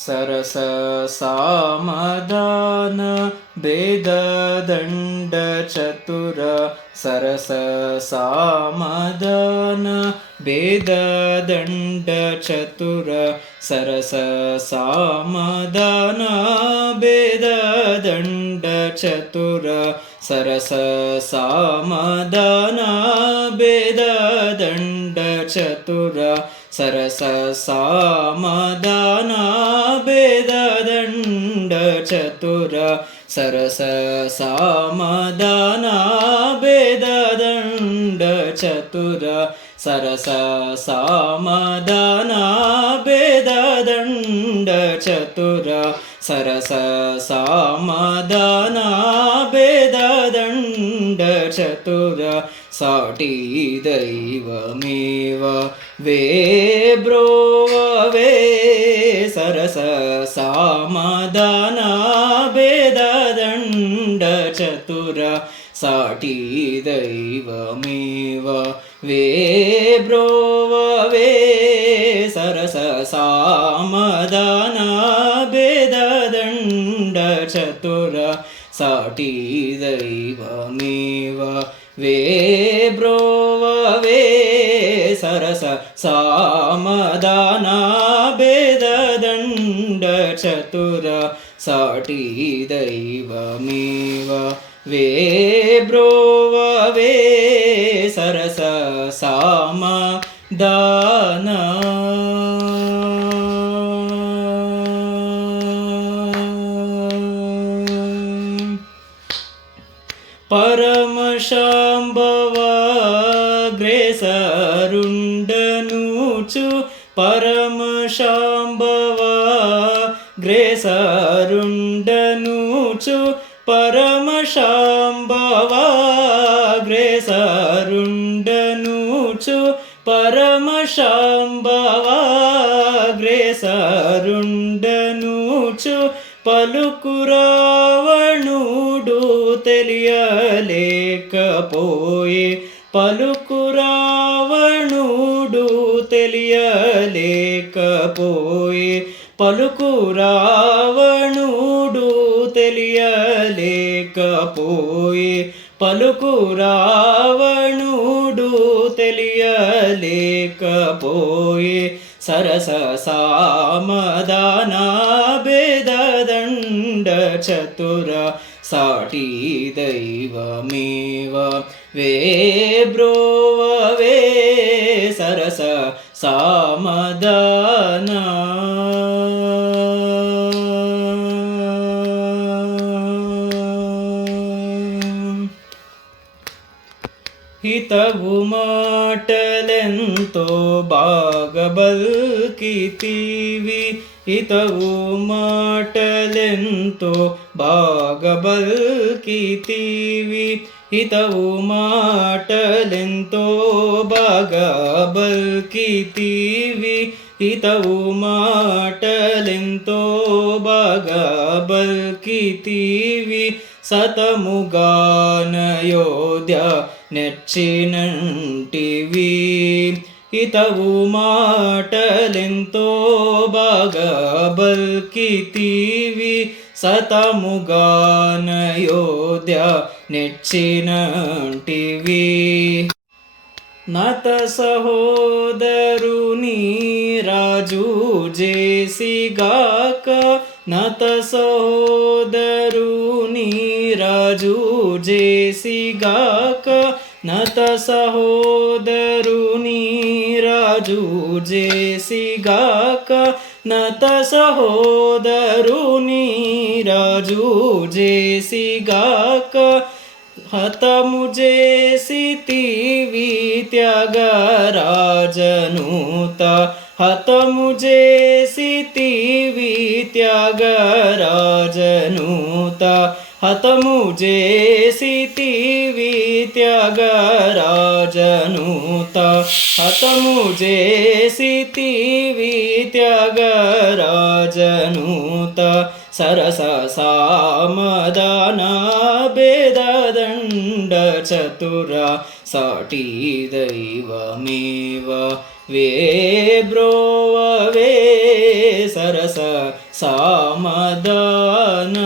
सरस सामदान भेद दंड चतुर सरस सामदान भेद दंड चतुर सरस सामदान भेद दंड चतुर सरस सामदान भेद दंड चतुर सरस सामदान भेद दंड चतुर सरस सामदान भेद दंड चतुर सरस सामदान भेद दंड चतुर सरस सामदान भेद दंड चतुर साटी दैवमेव वे ब्रोवे सरस सामदान भेद दंड चतुर साटी दैवमेव वे ब्रोवे सरस सामदान भेद दंड चतुर साटी दैवमेव वे ब्रोवे सरस सामदान भेद दंड चतुर साटी दैवमेव वे ब्रोवे सरस सामदान परम शांभवाग्रेसरुंडनुचु परम शांभवाग्रेसरुंडनुचु परम शांभवाग्रेसरुंडनुचु परम शांभवाग्रेसरुंडनुचु పలుకు రావణుడు తెలియలేకపోయే పలుకు రావణుడు తెలియలేకపోయే పలుకు రావణుడు తెలియలేకపోయే పలుకు రావణుడు తెలియలేకపోయే सरस सामदान भेद दंड चतुर साटी दैवमेव वे ब्रोवे सरस सामदान हितवु माटलेंतो बागबल्कितिवि हितवु माटलेंतो बागबल्कितिवि हितवु माटलेंतो बागबल्कितिवि हितवु माटलेंतो बागबल्कितिवि सतमुगान योध्य నెచ్చినంటివి హితవు మాటలెంతో బాగా బల్కితివి సతముగాన యోధ్య నెచ్చినంటివి నత సహోదరుని రాజు జేసిగాక నత సహోదరుని రాజు జేసిగాక నత సహోదరుని రాజు జేసిగాక నత సహోదరుని రాజు జేసిగాక హతము చేసితివి త్యాగరాజనూత హతము చేసితివి త్యాగరాజనూత హతము చేసితివి త్యాగరాజనూత హతము చేసితివి త్యాగరాజనూత सरस सामदान भेद दंड चतुर साटी दैवमेव वे ब्रोवे सरस सामदान